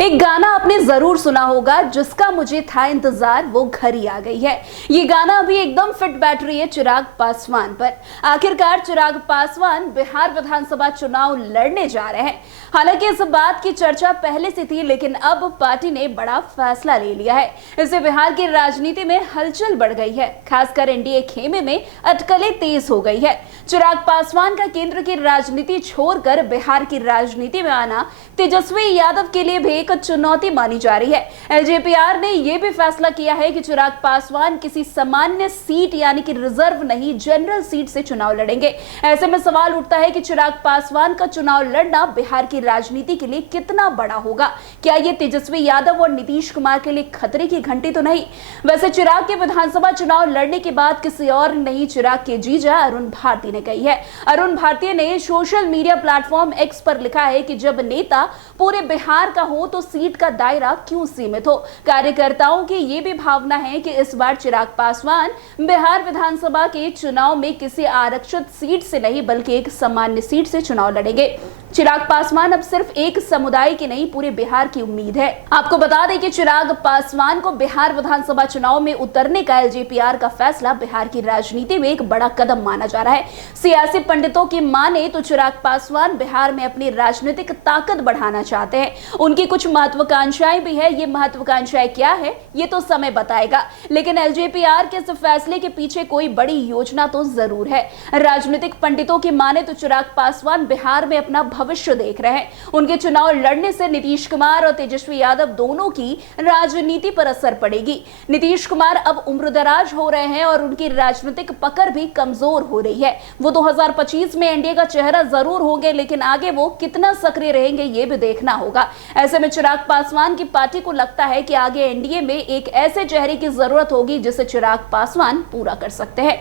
एक गाना आपने जरूर सुना होगा, जिसका मुझे था इंतजार वो घड़ी आ गई है। ये गाना अभी एकदम फिट बैठ रही है चिराग पासवान पर। आखिरकार चिराग पासवान बिहार विधानसभा चुनाव लड़ने जा रहे हैं। हालांकि इस बात की चर्चा पहले से थी, लेकिन अब पार्टी ने बड़ा फैसला ले लिया है। इससे बिहार की राजनीति में हलचल बढ़ गई है। खासकर एनडीए खेमे में अटकलें तेज हो गई है। चिराग पासवान का केंद्र की राजनीति छोड़कर बिहार की राजनीति में आना तेजस्वी यादव के लिए भी एक चुनौती मानी जा रही है। एलजेपीआर ने यह भी फैसला किया है कि चिराग पासवान किसी सामान्य सीट यानी कि रिजर्व नहीं, जनरल सीट से चुनाव लड़ेंगे। ऐसे में सवाल उठता है कि चिराग पासवान का चुनाव लड़ना बिहार की राजनीति के लिए कितना बड़ा होगा। क्या यह तेजस्वी यादव और नीतीश कुमार के लिए खतरे की घंटी तो नहीं? वैसे चिराग के विधानसभा चुनाव लड़ने के बाद किसी और नहीं, चिराग के जीजा अरुण भारती ने कही है। अरुण भारती ने सोशल मीडिया प्लेटफॉर्म एक्स पर लिखा है कि जब नेता पूरे बिहार का हो तो सीट का दायरा क्यों सीमित हो। कार्यकर्ताओं की ये भी भावना है कि इस बार चिराग पासवान बिहार विधानसभा के चुनाव में किसी आरक्षित सीट से नहीं, बल्कि एक सामान्य सीट से चुनाव लड़ेंगे। चिराग पासवान अब सिर्फ एक समुदाय की नहीं, पूरे बिहार की उम्मीद है। आपको बता दें कि चिराग पासवान को बिहार विधानसभा चुनाव में उतरने का एलजेपीआर का फैसला बिहार की राजनीति में एक बड़ा कदम माना जा रहा है। सियासी पंडितों की माने तो चिराग पासवान बिहार में अपनी राजनीतिक ताकत बढ़ाना चाहते हैं। उनकी कुछ महत्वाकांक्षाएं भी है। ये महत्वाकांक्षाएं क्या है ये तो समय बताएगा, लेकिन एलजेपीआर के इस फैसले के पीछे कोई बड़ी योजना तो जरूर है। राजनीतिक पंडितों की माने तो चिराग पासवान बिहार में अपना भविष्य देख रहे हैं। उनके चुनाव लड़ने से नीतीश कुमार और तेजस्वी यादव दोनों की राजनीति पर असर पड़ेगी। नीतीश कुमार अब उम्रदराज हो रहे हैं और उनकी राजनीतिक पकड़ भी कमजोर हो रही है। वो 2025 में एनडीए का चेहरा जरूर होंगे, लेकिन आगे वो कितना सक्रिय रहेंगे ये भी देखना होगा। ऐसे में चिराग पासवान की पार्टी को लगता है कि आगे एनडीए में एक ऐसे चेहरे की जरूरत होगी जिसे चिराग पासवान पूरा कर सकते हैं।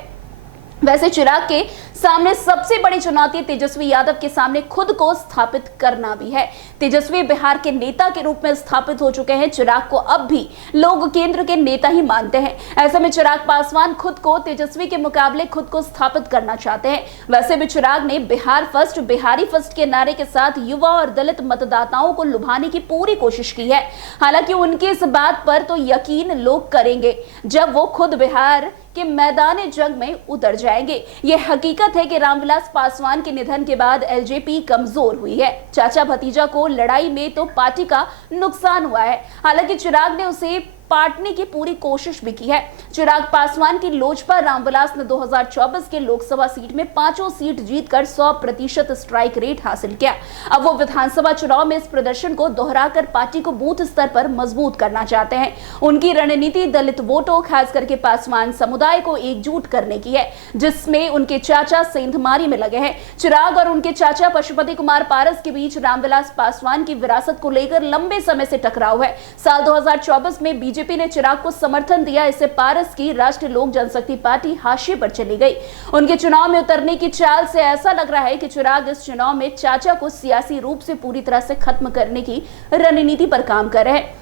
वैसे चिराग के सामने सबसे बड़ी चुनौती तेजस्वी यादव के सामने खुद को स्थापित करना भी है। तेजस्वी बिहार के नेता के रूप में स्थापित हो चुके हैं। चिराग को अब भी लोग केंद्र के नेता ही मानते हैं। ऐसे में चिराग पासवान खुद को तेजस्वी के मुकाबले खुद को स्थापित करना चाहते हैं। वैसे भी चिराग ने बिहार फर्स्ट, बिहारी फर्स्ट के नारे के साथ युवा और दलित मतदाताओं को लुभाने की पूरी कोशिश की है। हालांकि उनकी इस बात पर तो यकीन लोग करेंगे जब वो खुद बिहार के मैदानी जंग में उतर जाएंगे। यह हकीकत है कि रामविलास पासवान के निधन के बाद एलजेपी कमजोर हुई है। चाचा भतीजा को लड़ाई में तो पार्टी का नुकसान हुआ है। हालांकि चिराग ने उसे पाटने की पूरी कोशिश भी की है। चिराग पासवान की लोजपा रामविलास ने 2024 के लोकसभा सीट में 5 सीट जीतकर 100% स्ट्राइक रेट हासिल किया। अब वो विधानसभा चुनाव में इस प्रदर्शन को दोहराकर पार्टी को बूथ स्तर पर मजबूत करना चाहते हैं। उनकी रणनीति दलित वोटों, खास करके पासवान समुदाय को एकजुट करने की है, जिसमें उनके चाचा सेंधमारी में लगे हैं। चिराग और उनके चाचा पशुपति कुमार पारस के बीच रामविलास पासवान की विरासत को लेकर लंबे समय से टकराव है। साल 2024 में बीजेपी ने चिराग को समर्थन दिया। इससे पारस की राष्ट्रीय लोक जनशक्ति पार्टी हाशिए पर चली गई। उनके चुनाव में उतरने की चाल से ऐसा लग रहा है कि चिराग इस चुनाव में चाचा को सियासी रूप से पूरी तरह से खत्म करने की रणनीति पर काम कर रहे हैं।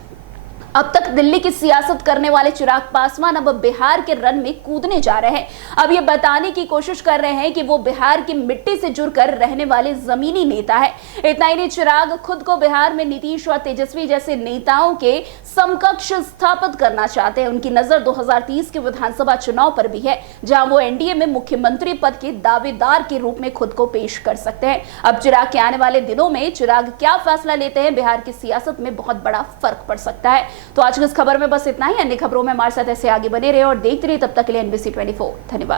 अब तक दिल्ली की सियासत करने वाले चिराग पासवान अब बिहार के रण में कूदने जा रहे हैं। अब ये बताने की कोशिश कर रहे हैं कि वो बिहार की मिट्टी से जुड़कर रहने वाले जमीनी नेता है। इतना ही नहीं, चिराग खुद को बिहार में नीतीश और तेजस्वी जैसे नेताओं के समकक्ष स्थापित करना चाहते हैं। उनकी नजर 2030 के विधानसभा चुनाव पर भी है, जहां वो एनडीए में मुख्यमंत्री पद के दावेदार के रूप में खुद को पेश कर सकते हैं। अब चिराग के आने वाले दिनों में चिराग क्या फैसला लेते हैं, बिहार की सियासत में बहुत बड़ा फर्क पड़ सकता है। तो आज की इस खबर में बस इतना ही। अन्य खबरों में हमारे साथ ऐसे आगे बने रहे और देखते रहिए। तब तक के लिए NBC 24। धन्यवाद।